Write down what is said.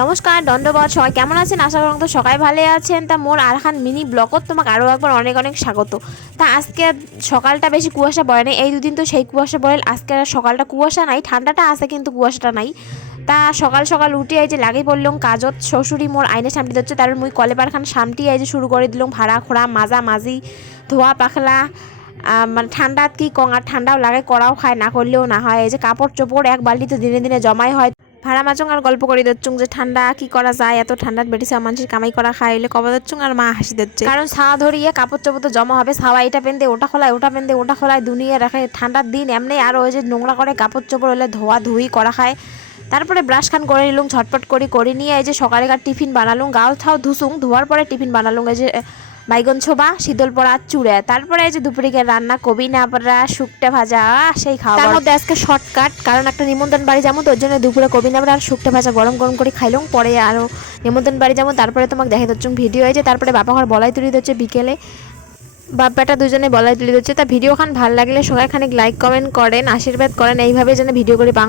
নমস্কার দণ্ডবত সবাই কেমন আছেন? আশা করি তো সবাই ভালো আছেন। তা মোর আরখান মিনি ব্লগত তোমাকে আরও একবার অনেক অনেক স্বাগত। তা আজকে সকালটা বেশি কুয়াশা পড়ে না, এই দুদিন তো সেই কুয়াশা পড়ে। আজকে সকালটা কুয়াশা নাই, ঠান্ডাটা আছে কিন্তু কুয়াশাটা নাই। তা সকাল সকাল উঠে এই যে লাগিয়ে পড়লাম কাজত। শ্বশুরি মোর আইনে সামটি দিচ্ছে, তারপর মুই কলেপারখান সামটি এই যে শুরু করে দিলাম ভাড়া খোড়া মাজা মাজি ধোয়া পাখলা। মানে ঠান্ডাত কি কং, আর ঠান্ডাও লাগে করাও খায়, না করলেও না হয়। এই যে কাপড় চোপড় এক বালতিতে দিনে দিনে জমাই হয়। ভাড়া মাচং আর গল্প করে দিচ্ছুং যে ঠান্ডা কি করা যায়, এত ঠান্ডাত বেটিছে মানুষের কামাই করা খায় এলে কবা দিচ্ছুং। আর মা হাসি দিচ্ছে, কারণ ছাওয়া ধরিয়ে কাপড় চোপড় তো জমা হবে। ছাওয়া এটা পেন্দে ওটা খোলায়, ওটা পেন্দে ওটা খোলায়, দুনিয়া রাখে। ঠান্ডার দিন এমনি আর ওই যে নোংরা করে কাপড় চোপড় হলে ধোয়া ধুই করা খায়। তারপরে ব্রাশ খান করে নিলুম ঝটপট করে নিয়ে এই যে সকালেকার টিফিন বানালুম, গাও থাও ধুসুং, ধোয়ার পরে টিফিন বানালুম। এই যে বাইগন ছোবা শীতল পড়া চুড়ে। তারপরে এই যে দুপুরিকে রান্না কবি নাবড়া শুকটে ভাজা, সেই খাওয়া। তার মধ্যে আজকে শর্টকাট, কারণ একটা নিমন্ত্রণ বাড়ি যাবো, তো ওর জন্য দুপুরে কবি নাবড়া আর শুকটে ভাজা গরম গরম করে খাইলাম। পরে আরও নিমন্ত্রণ বাড়ি যাবো, তারপরে তোমাকে দেখে দিচ্ছ ভিডিও। হয়েছে তারপরে বাবা ঘর বলাই তুলি দিচ্ছে বিকেলে, বাপ বেটা দুজনে বলাই তুলি দিচ্ছে। তা ভিডিও খান ভালো লাগলে সবাই খানিক লাইক কমেন্ট করেন, আশীর্বাদ করেন, এইভাবে যেন ভিডিও করে পাং।